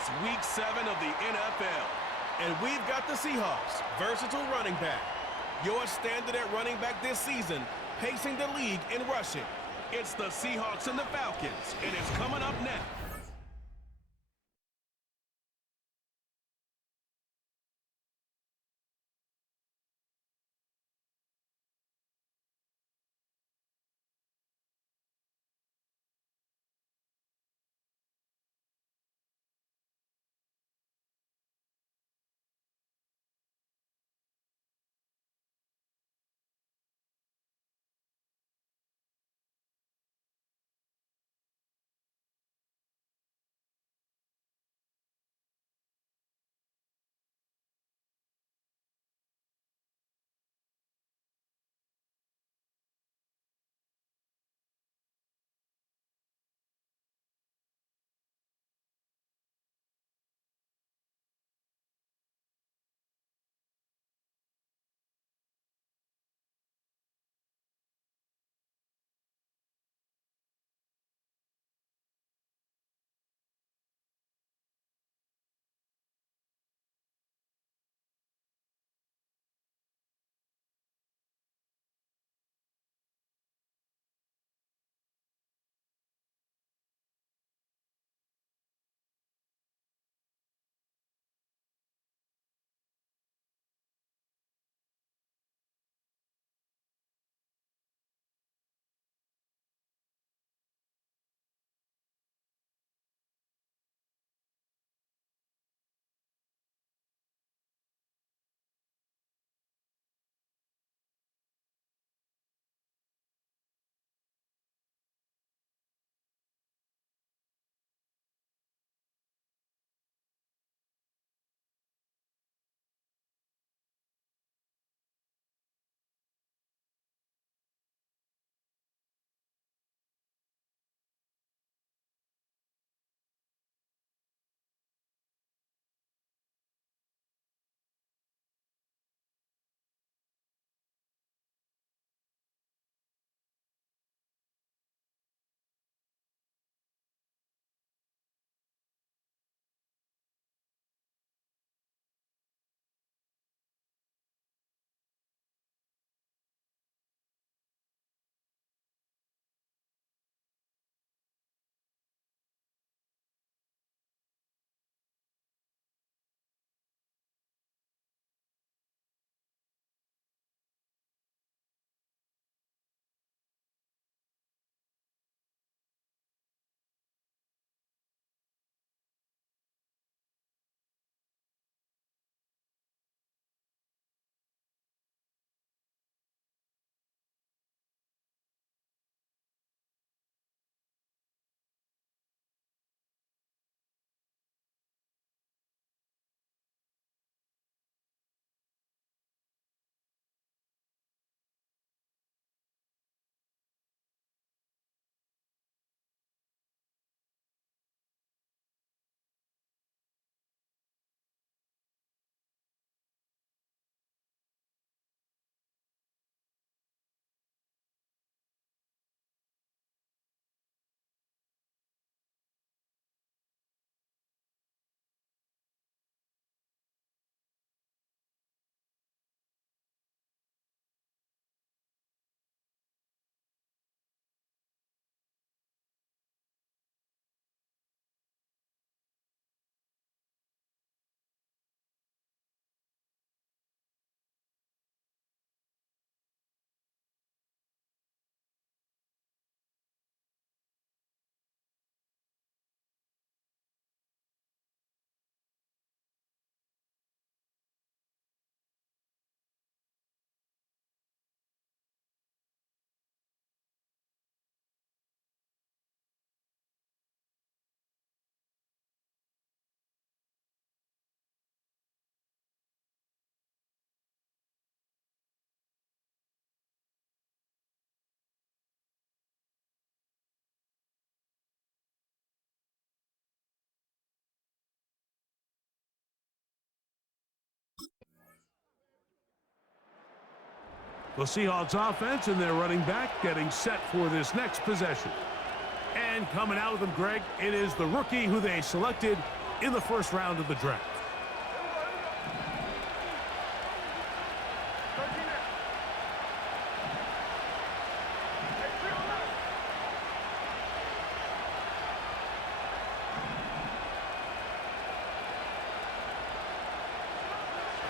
It's Week 7 of the NFL. And we've got the Seahawks, versatile running back. Your standard at running back this season, pacing the league in rushing. It's the Seahawks and the Falcons, and it's coming up next. The Seahawks offense and their running back getting set for this next possession. And coming out with them, Greg, it is the rookie who they selected, in the first round of the draft.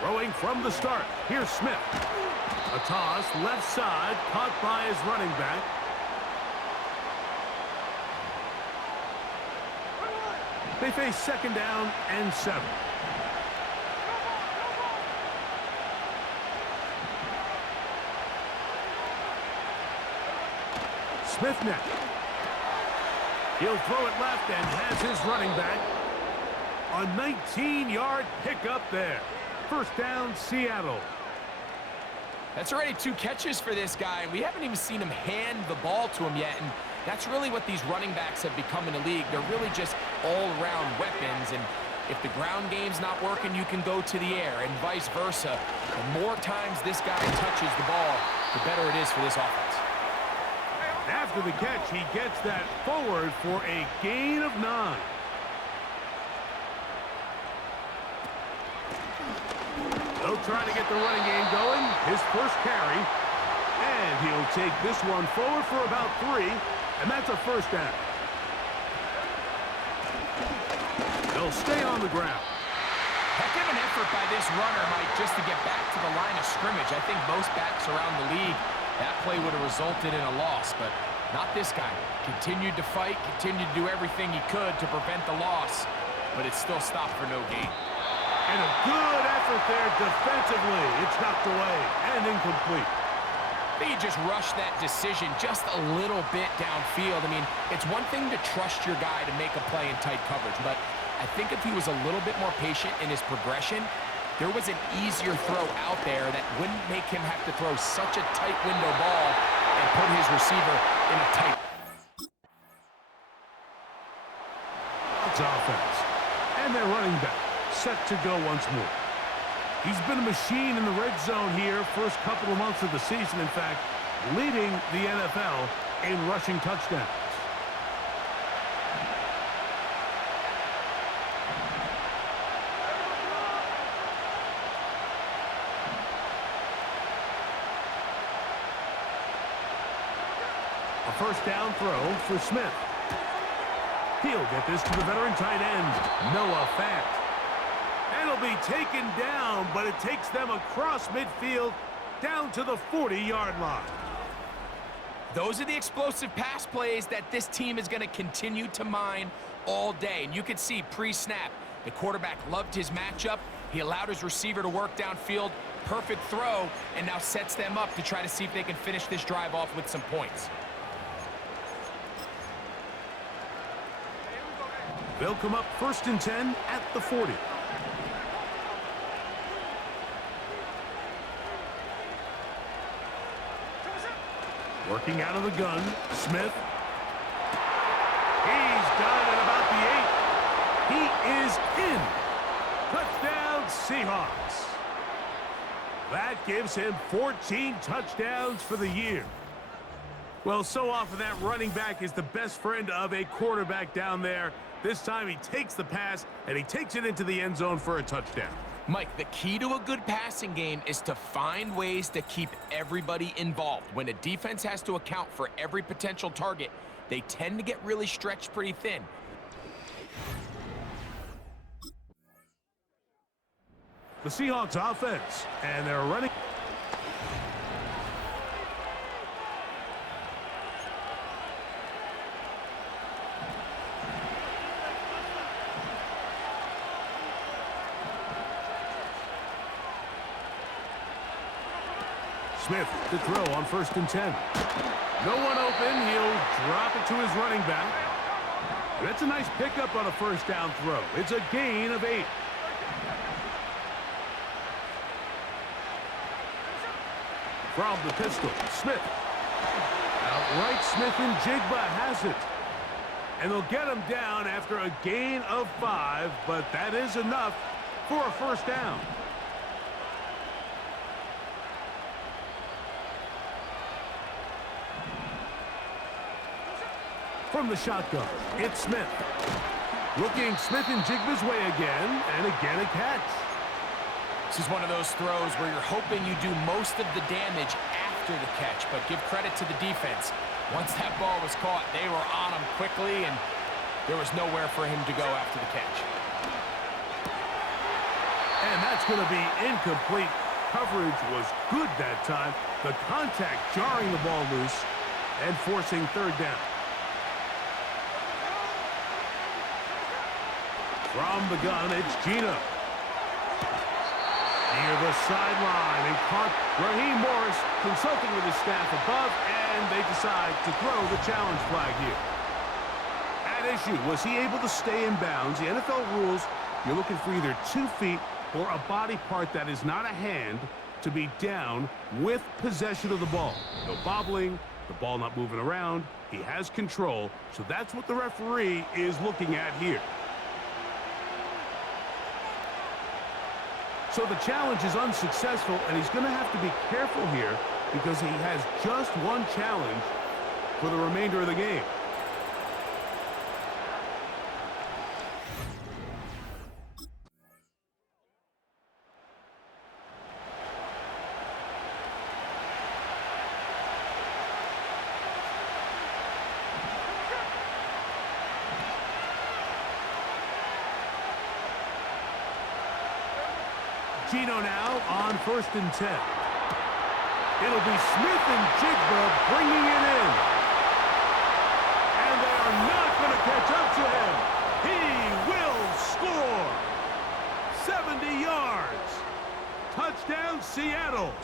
Throwing from the start. Here's Smith. A toss, left side, caught by his running back. They face second down and 7. Smith next. He'll throw it left and has his running back. A 19-yard pickup there. First down, Seattle. That's already 2 catches for this guy. We haven't even seen him hand the ball to him yet, and that's really what these running backs have become in the league. They're really just all-around weapons, and if the ground game's not working, you can go to the air, and vice versa. The more times this guy touches the ball, the better it is for this offense. After the catch, he gets that forward for a gain of 9. They'll try to get the running game going. His first carry. And he'll take this one forward for about 3. And that's a first down. They'll stay on the ground. Heck of an effort by this runner, Mike, just to get back to the line of scrimmage. I think most backs around the league, that play would have resulted in a loss, but not this guy. Continued to fight, continued to do everything he could to prevent the loss, but it still stopped for no gain. And a good effort there defensively. It's knocked away and incomplete. I think he just rushed that decision just a little bit downfield. I mean, it's one thing to trust your guy to make a play in tight coverage, but I think if he was a little bit more patient in his progression, there was an easier throw out there that wouldn't make him have to throw such a tight window ball and put his receiver in a tight. It's offense. And their running back set to go once more. He's been a machine in the red zone here first couple of months of the season. In fact, leading the NFL in rushing touchdowns. A first down throw for Smith. He'll get this to the veteran tight end, Noah Fant. And it'll be taken down, but it takes them across midfield down to the 40-yard line. Those are the explosive pass plays that this team is going to continue to mine all day. And you can see pre-snap, the quarterback loved his matchup. He allowed his receiver to work downfield. Perfect throw, and now sets them up to try to see if they can finish this drive off with some points. They'll come up first and 10 at the 40. Working out of the gun, Smith. He's got it at about the 8. He is in. Touchdown, Seahawks. That gives him 14 touchdowns for the year. Well, so often that running back is the best friend of a quarterback down there. This time he takes the pass, and he takes it into the end zone for a touchdown. Mike, the key to a good passing game is to find ways to keep everybody involved. When a defense has to account for every potential target, they tend to get really stretched pretty thin. The Seahawks offense, and they're running. Smith to throw on first and 10. No one open. He'll drop it to his running back. That's a nice pickup on a first down throw. It's a gain of 8. From the pistol, Smith. Outright Smith and Jigba has it. And they'll get him down after a gain of 5, but that is enough for a first down. From the shotgun, it's Smith. Looking Smith and Jigba's way again, and again a catch. This is one of those throws where you're hoping you do most of the damage after the catch, but give credit to the defense. Once that ball was caught, they were on him quickly, and there was nowhere for him to go after the catch. And that's going to be incomplete. Coverage was good that time. The contact jarring the ball loose and forcing third down. From the gun, it's Gino. Near the sideline and caught. Raheem Morris consulting with his staff above, and they decide to throw the challenge flag here. At issue, was he able to stay in bounds? The NFL rules, you're looking for either 2 feet or a body part that is not a hand to be down with possession of the ball. No bobbling, the ball not moving around. He has control, so that's what the referee is looking at here. So the challenge is unsuccessful, and he's going to have to be careful here because he has just one challenge for the remainder of the game. Gino now on 1st and 10. It'll be Smith and Jigba bringing it in. And they are not going to catch up to him. He will score. 70 yards. Touchdown, Seattle.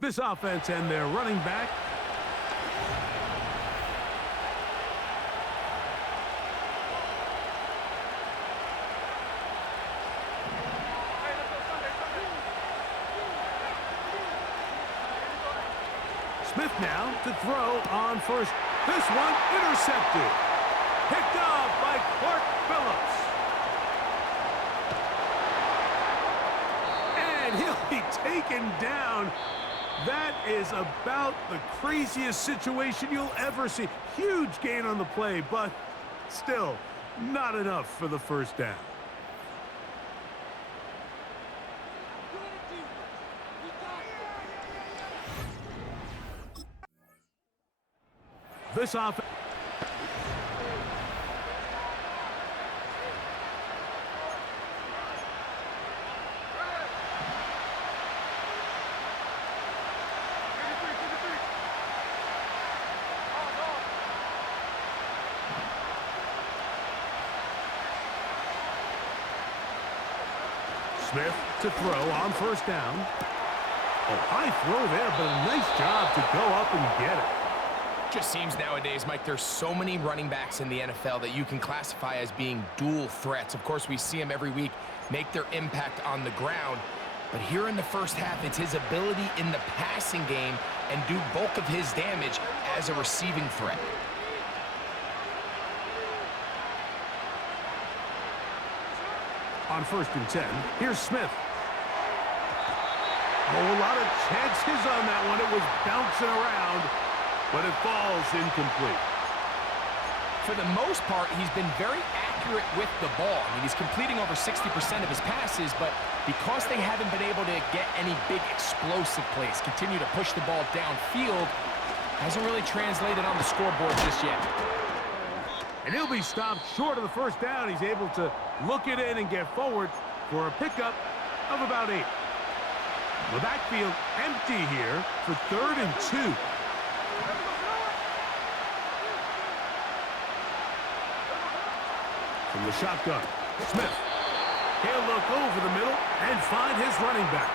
This offense and their running back. Smith now to throw on first. This one intercepted. Picked off by Clark Phillips. And he'll be taken down. That is about the craziest situation you'll ever see. Huge gain on the play, but still not enough for the first down. This offense. Smith to throw on first down. Oh, high throw there, but a nice job to go up and get it. Just seems nowadays, Mike, there's so many running backs in the NFL that you can classify as being dual threats. Of course, we see them every week make their impact on the ground. But here in the first half, it's his ability in the passing game and do bulk of his damage as a receiving threat. On 1st and 10, here's Smith. Oh, a lot of chances on that one. It was bouncing around, but it falls incomplete. For the most part, he's been very accurate with the ball. I mean, he's completing over 60% of his passes, but because they haven't been able to get any big explosive plays, continue to push the ball downfield, hasn't really translated on the scoreboard just yet. And he'll be stopped short of the first down. He's able to look it in and get forward for a pickup of about 8. The backfield empty here for 3rd and 2. From the shotgun, Smith. He'll look over the middle and find his running back.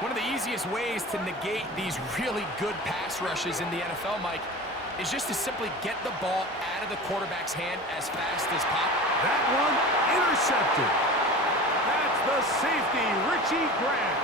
One of the easiest ways to negate these really good pass rushes in the NFL, Mike, is just to simply get the ball out of the quarterback's hand as fast as possible. That one intercepted. That's the safety, Richie Grant.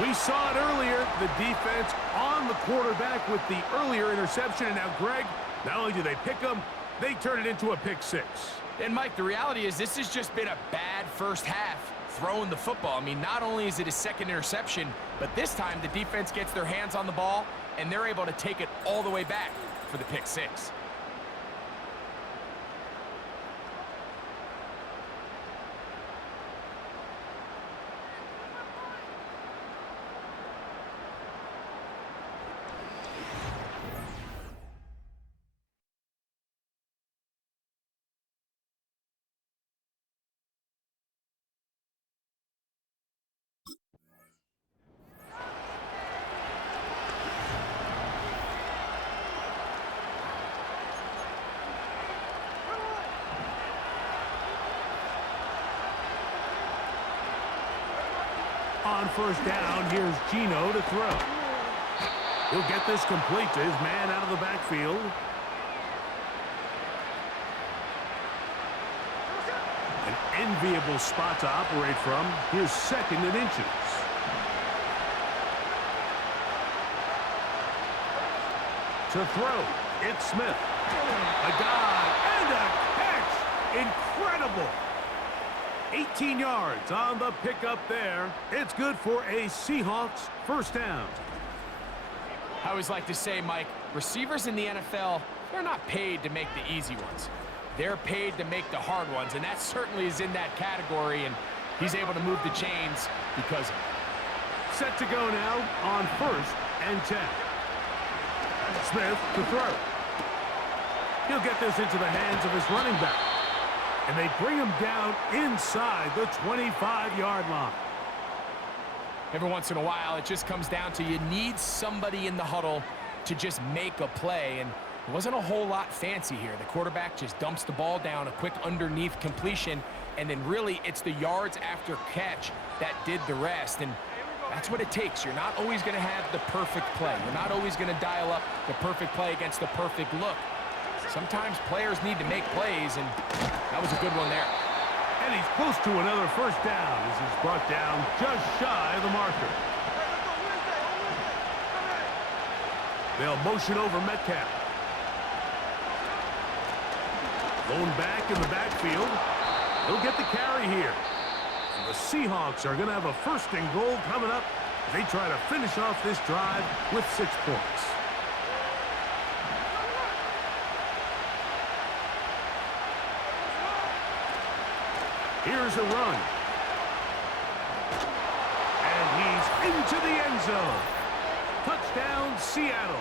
We saw it earlier, the defense on the quarterback with the earlier interception. And now, Greg, not only do they pick him, they turn it into a pick six. And, Mike, the reality is this has just been a bad first half throwing the football. I mean, not only is it a second interception, but this time the defense gets their hands on the ball, and they're able to take it all the way back for the pick six. On first down, here's Gino to throw. He'll get this complete to his man out of the backfield. An enviable spot to operate from. Here's second and inches. To throw, it's Smith. A dive and a catch. Incredible. 18 yards on the pickup there. It's good for a Seahawks first down. I always like to say, Mike, receivers in the NFL, they're not paid to make the easy ones. They're paid to make the hard ones, and that certainly is in that category, and he's able to move the chains because of it. Set to go now on first and 10. Smith to throw. He'll get this into the hands of his running back. And they bring him down inside the 25-yard line. Every once in a while, it just comes down to you need somebody in the huddle to just make a play. And it wasn't a whole lot fancy here. The quarterback just dumps the ball down, a quick underneath completion, and then really it's the yards after catch that did the rest. And that's what it takes. You're not always going to have the perfect play. You're not always going to dial up the perfect play against the perfect look. Sometimes players need to make plays, and that was a good one there. And he's close to another first down as he's brought down just shy of the marker. They'll motion over Metcalf. Lone back in the backfield. He'll get the carry here. And the Seahawks are going to have a first and goal coming up as they try to finish off this drive with 6 points. Here's a run. And he's into the end zone. Touchdown, Seattle.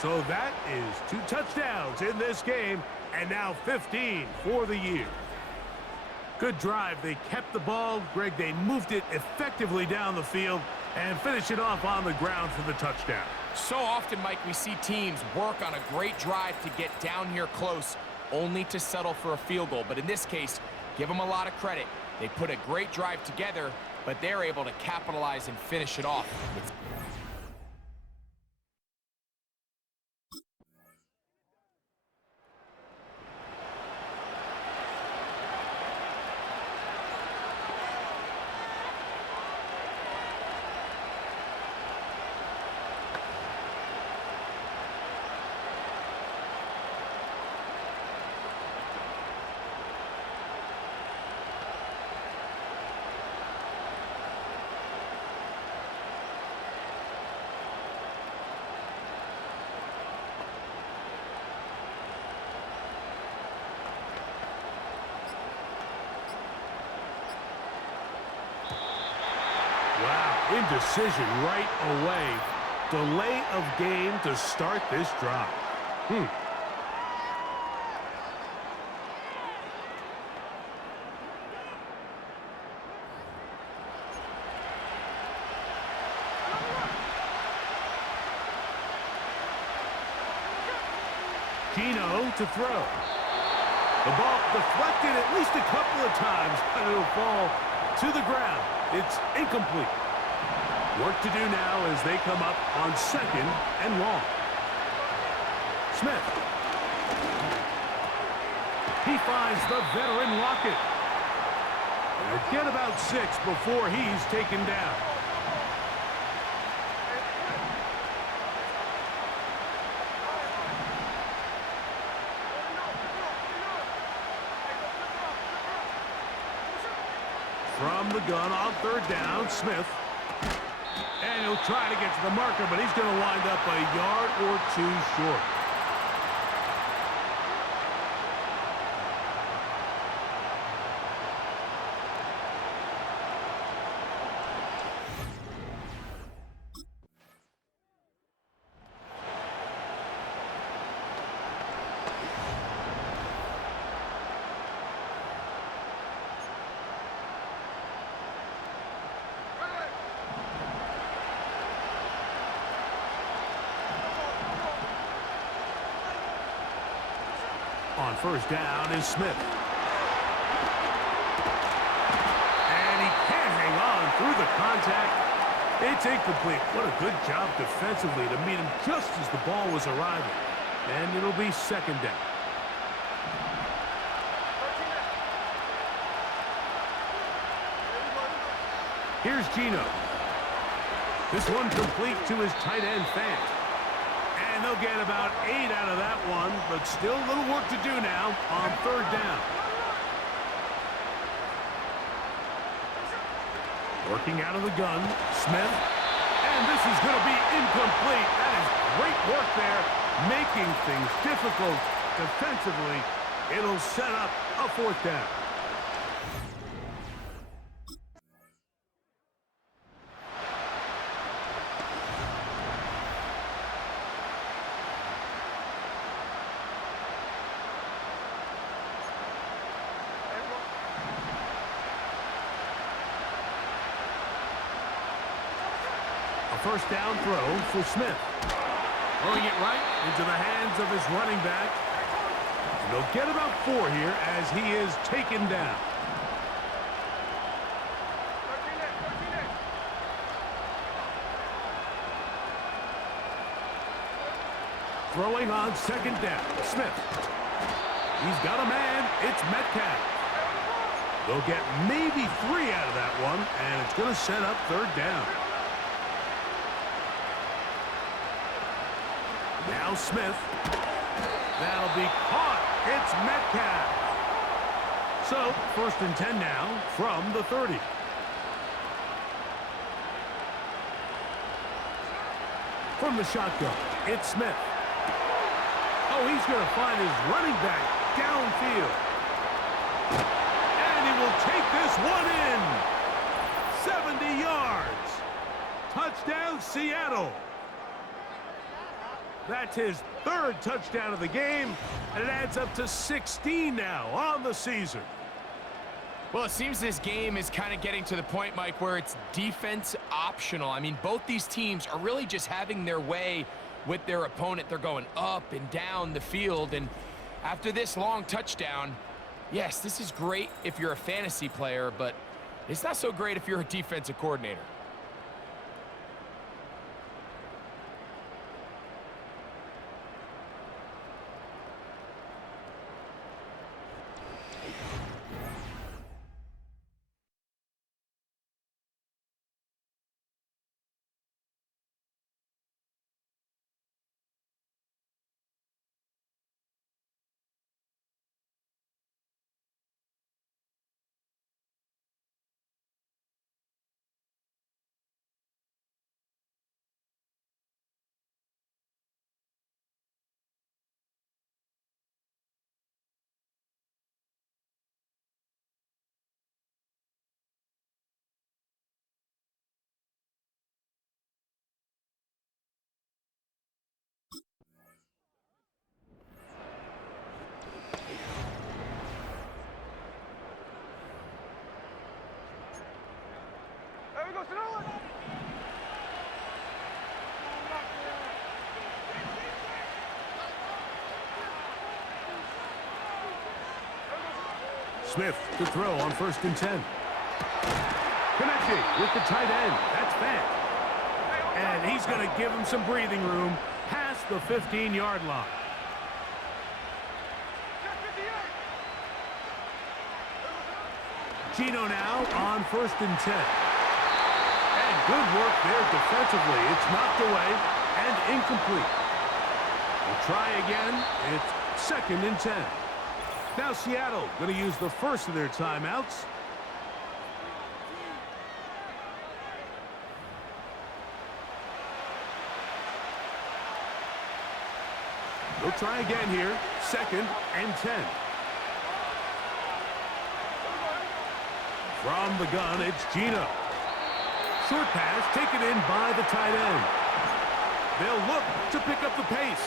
So that is 2 touchdowns in this game, and now 15 for the year. Good drive. They kept the ball. Greg, they moved it effectively down the field and finished it off on the ground for the touchdown. So often, Mike, we see teams work on a great drive to get down here close, only to settle for a field goal. But in this case, give them a lot of credit. They put a great drive together, but they're able to capitalize and finish it off. Wow, indecision right away. Delay of game to start this drive. Gino to throw. The ball deflected at least a couple of times, but it'll fall to the ground. It's incomplete. Work to do now as they come up on second and long. Smith. He finds the veteran Lockett. They'll get about 6 before he's taken down. From the gun on third down, Smith. And he'll try to get to the marker, but he's going to wind up a yard or two short. On first down is Smith. And he can't hang on through the contact. It's incomplete. What a good job defensively to meet him just as the ball was arriving. And it'll be second down. Here's Geno. This one complete to his tight end, Fant. And they'll get about 8 out of that one, but still a little work to do now on third down. Working out of the gun, Smith. And this is going to be incomplete. That is great work there, making things difficult defensively. It'll set up a fourth down. First down throw for Smith. Throwing it right into the hands of his running back. And they'll get about 4 here as he is taken down. Throwing on second down, Smith. He's got a man. It's Metcalf. They'll get maybe 3 out of that one, and it's going to set up third down. Now Smith. That'll be caught. It's Metcalf. So, first and 10 now from the 30. From the shotgun, it's Smith. Oh, he's going to find his running back downfield. And he will take this one in. 70 yards. Touchdown, Seattle. That's his third touchdown of the game, and it adds up to 16 now on the season. Well, it seems this game is kind of getting to the point, Mike, where it's defense optional. I mean, both these teams are really just having their way with their opponent. They're going up and down the field, and after this long touchdown, yes, this is great if you're a fantasy player, but it's not so great if you're a defensive coordinator. Smith to throw on first and 10. Connecting with the tight end. That's Fant. And he's going to give him some breathing room past the 15-yard line. Geno now on first and 10. And good work there defensively. It's knocked away and incomplete. We'll try again. It's second and 10. Now Seattle going to use the first of their timeouts. They'll try again here. 2nd and 10. From the gun, it's Gino. Short pass taken in by the tight end. They'll look to pick up the pace.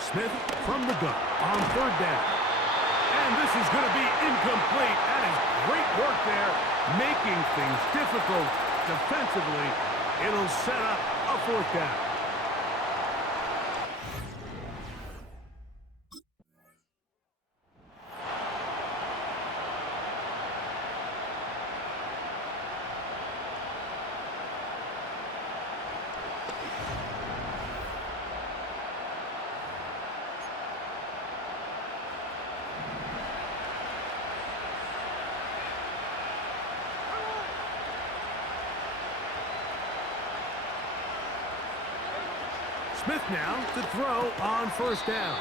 Smith from the gun on 3rd down. And this is going to be incomplete. That is great work there, making things difficult defensively. It'll set up a 4th down. Smith now to throw on 1st down.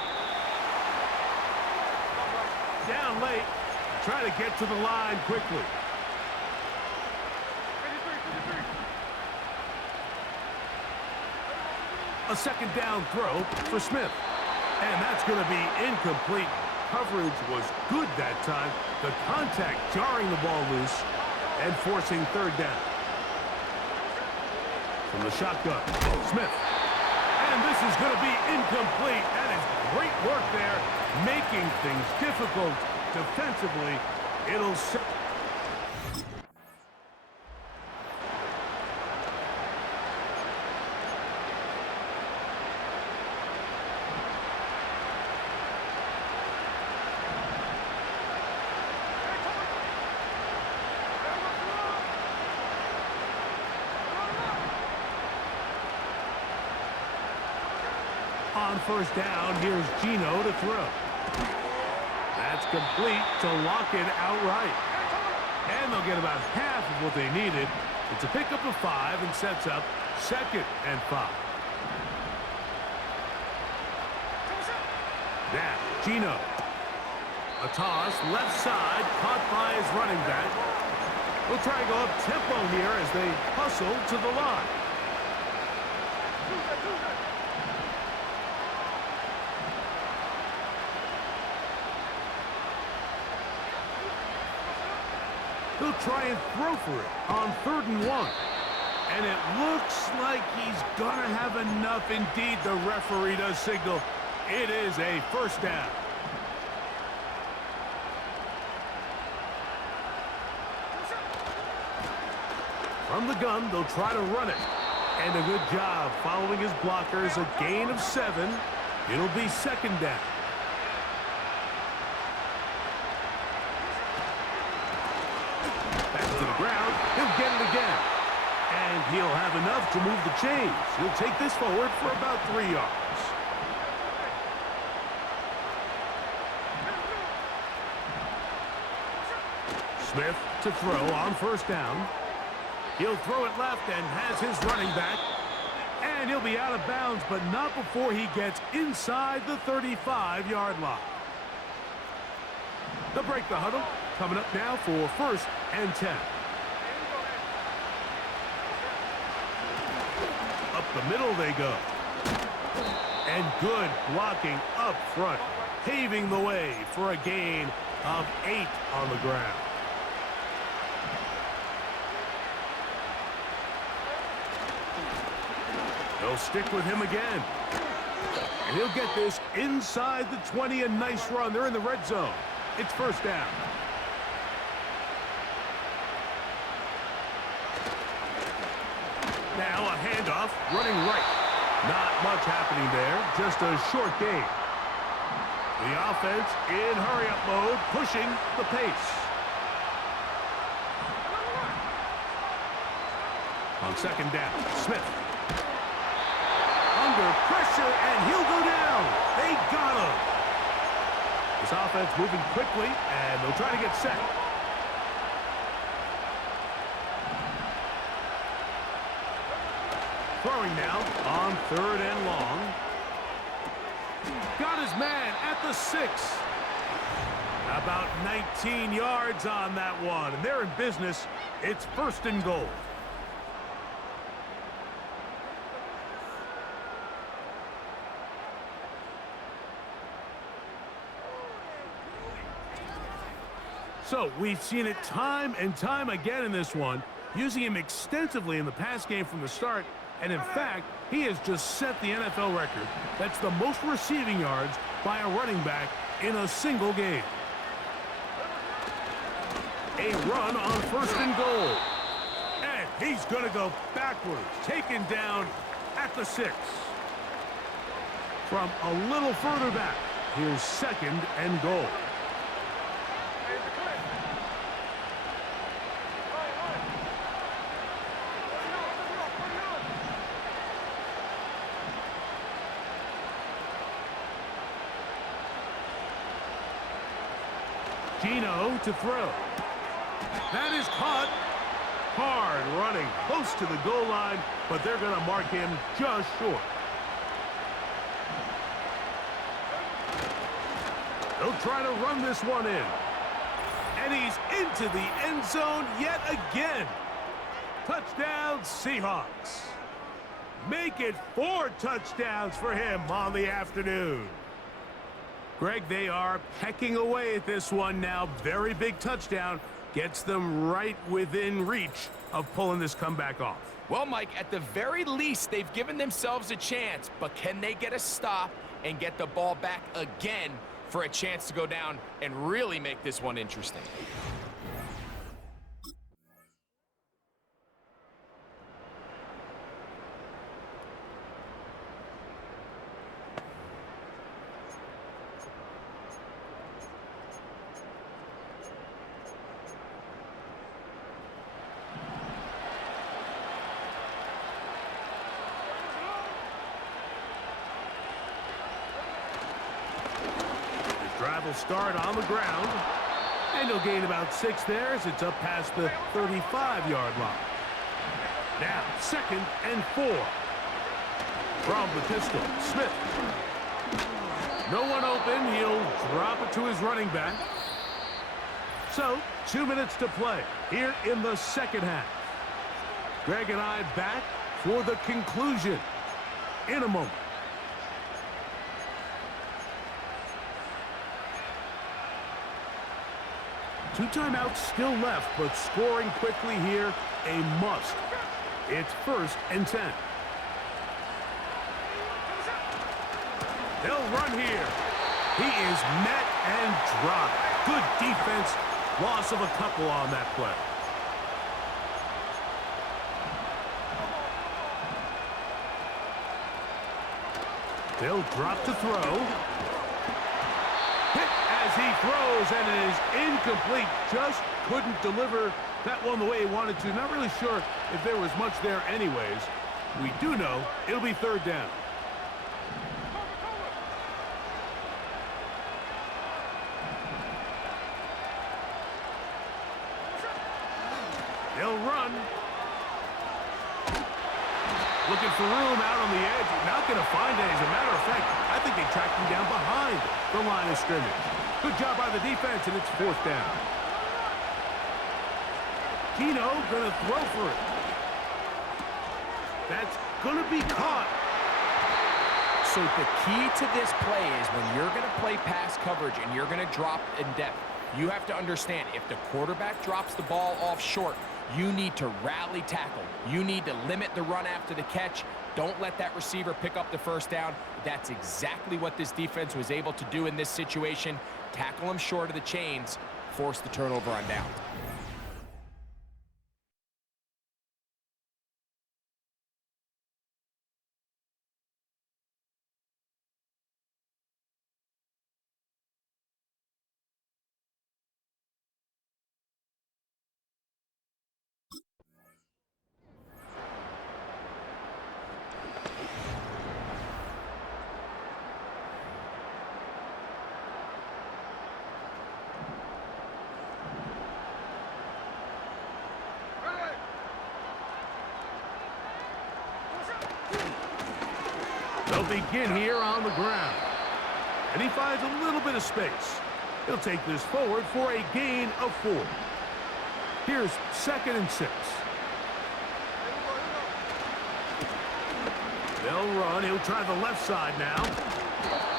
Down late. Try to get to the line quickly. A 2nd down throw for Smith. And that's going to be incomplete. Coverage was good that time. The contact jarring the ball loose and forcing 3rd down. From the shotgun, Smith. And this is going to be incomplete. That is great work there, making things difficult defensively. It'll set. On 1st down, here's Gino to throw. That's complete to lock it outright. And they'll get about half of what they needed. It's a pickup of 5 and sets up 2nd and 5. Now, Gino. A toss, left side, caught by his running back. We'll try and go up tempo here as they hustle to the line. He'll try and throw for it on 3rd and 1. And it looks like he's going to have enough. Indeed, the referee does signal. It is a 1st down. From the gun, they'll try to run it. And a good job following his blockers. A gain of 7. It'll be 2nd down. To the ground, he'll get it again. And he'll have enough to move the chains. He'll take this forward for about 3 yards. Smith to throw on 1st down. He'll throw it left and has his running back. And he'll be out of bounds, but not before he gets inside the 35-yard line. They'll break the huddle. Coming up now for 1st and 10. Up the middle they go. And good blocking up front, paving the way for a gain of 8 on the ground. They'll stick with him again. And he'll get this inside the 20. A nice run. They're in the red zone. It's 1st down. Now a handoff, running right. Not much happening there, just a short gain. The offense in hurry-up mode, pushing the pace. On 2nd down, Smith. Under pressure, and he'll go down. They got him. This offense moving quickly, and they'll try to get set. Throwing now on 3rd and long. Got his man at the 6. About 19 yards on that one. And they're in business. It's 1st and goal. So we've seen it time and time again in this one, using him extensively in the pass game from the start. And in fact, he has just set the NFL record. That's the most receiving yards by a running back in a single game. A run on 1st and goal. And he's going to go backwards, taken down at the 6. From a little further back, here's 2nd and goal. Gino to throw. That is caught. Hard running close to the goal line, but they're going to mark him just short. They'll try to run this one in. And he's into the end zone yet again. Touchdown, Seahawks. Make it 4 touchdowns for him on the afternoon. Greg, they are pecking away at this one now. Very big touchdown. Gets them right within reach of pulling this comeback off. Well, Mike, at the very least, they've given themselves a chance, but can they get a stop and get the ball back again for a chance to go down and really make this one interesting? Drive will start on the ground, and he'll gain about 6 there as it's up past the 35-yard line. Now, 2nd and 4. From the pistol, Smith. No one open. He'll drop it to his running back. So, 2 minutes to play here in the second half. Greg and I back for the conclusion in a moment. 2 timeouts still left, but scoring quickly here, a must. It's 1st and 10. They'll run here. He is met and dropped. Good defense. Loss of a couple on that play. They'll drop to throw. Hit as he throws, and it is incomplete. Just couldn't deliver that one the way he wanted to. Not really sure if there was much there anyways. We do know it'll be 3rd down. They'll run. Looking for room out on the edge. Not going to find it. As a matter of fact, I think they tracked him down behind the line of scrimmage. Good job by the defense, and it's 4th down. Gino going to throw for it. That's going to be caught. So the key to this play is when you're going to play pass coverage and you're going to drop in depth, you have to understand if the quarterback drops the ball off short, you need to rally tackle. You need to limit the run after the catch. Don't let that receiver pick up the 1st down. That's exactly what this defense was able to do in this situation. Tackle him short of the chains, force the turnover on down. They'll begin here on the ground. And he finds a little bit of space. He'll take this forward for a gain of 4. Here's 2nd and 6. They'll run. He'll try the left side now.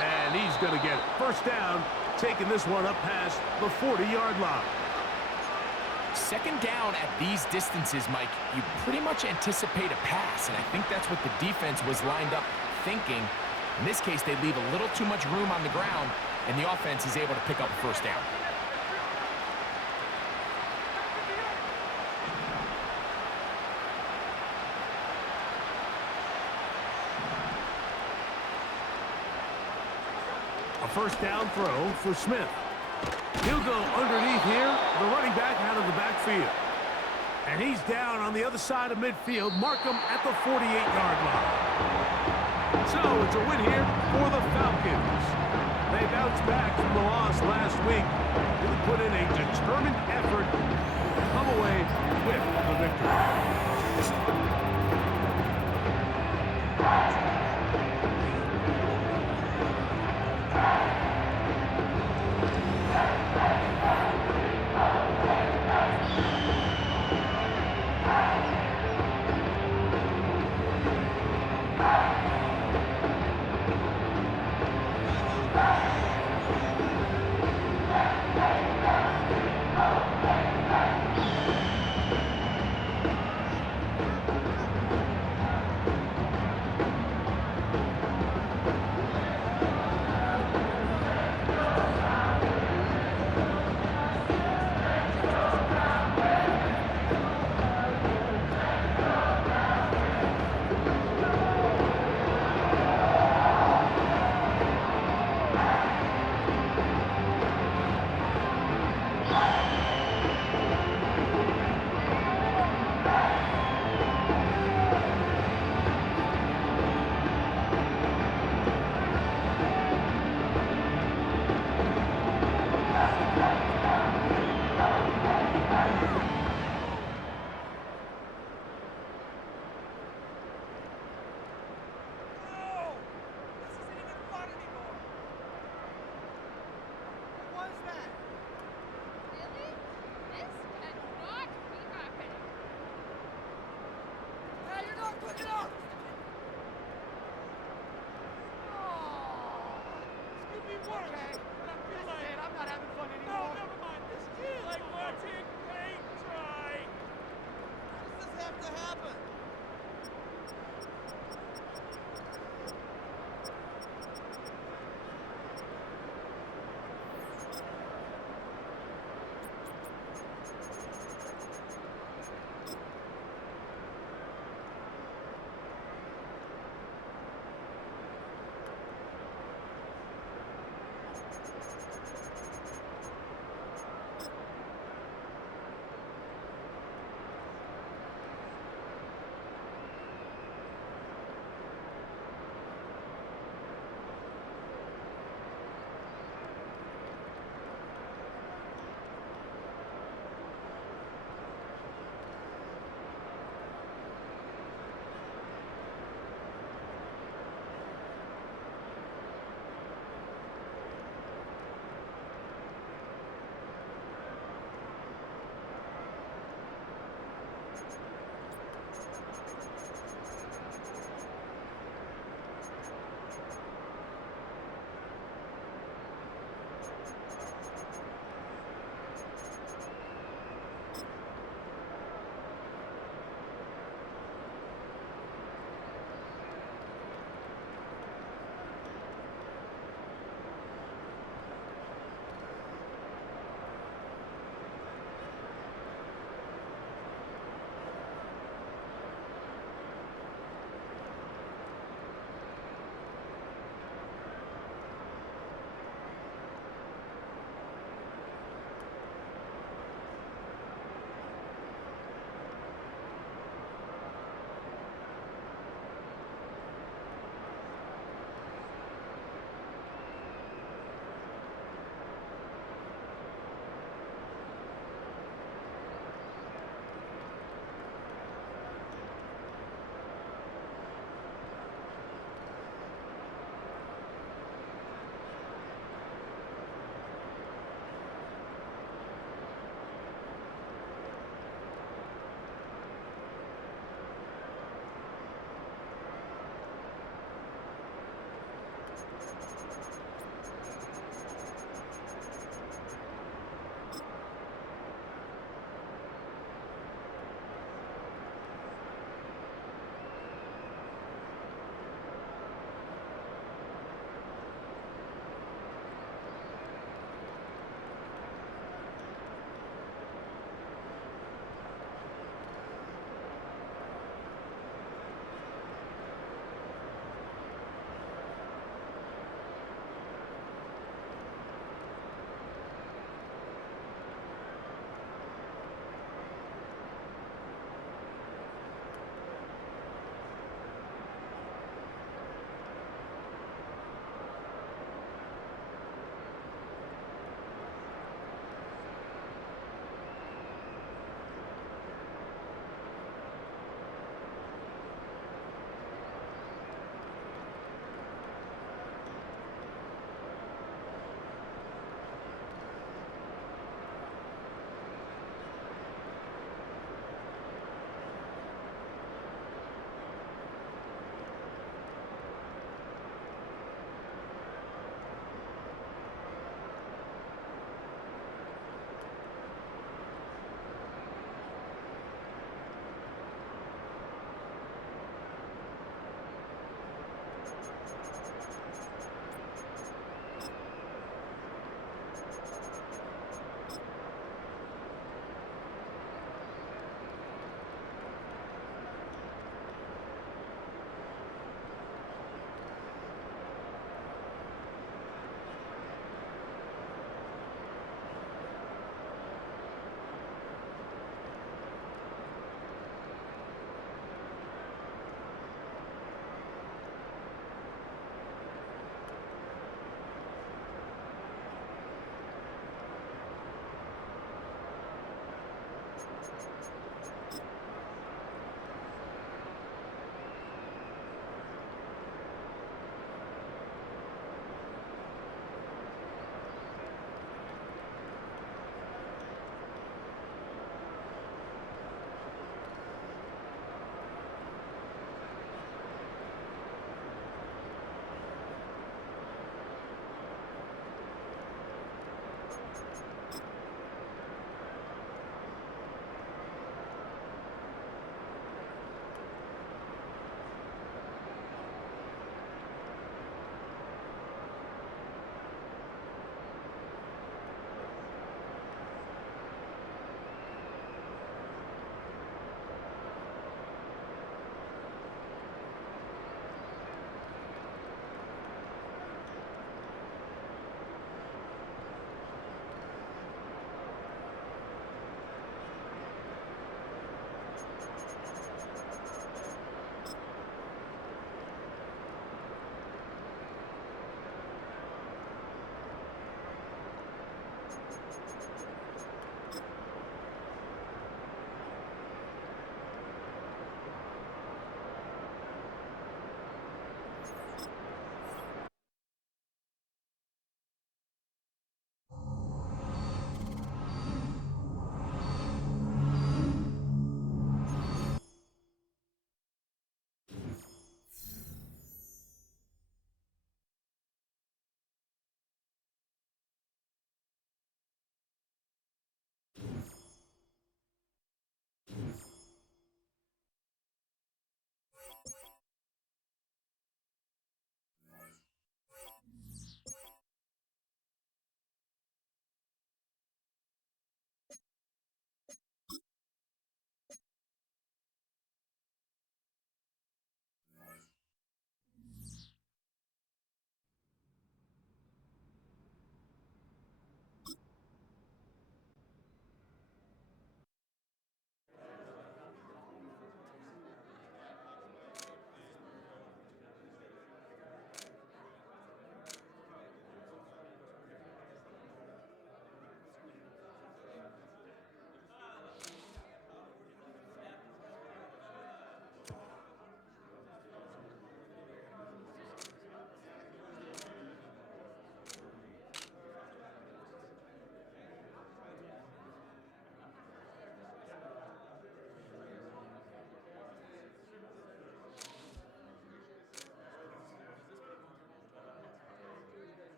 And he's going to get it. First down, taking this one up past the 40-yard line. 2nd down at these distances, Mike, you pretty much anticipate a pass, and I think that's what the defense was lined up thinking. In this case, they leave a little too much room on the ground, and the offense is able to pick up a first down. A first down throw for Smith. He'll go underneath here, the running back out of the backfield. And he's down on the other side of midfield. Mark him at the 48-yard line. So it's a win here for the Falcons. They bounced back from the loss last week. Really put in a determined effort to come away with the victory.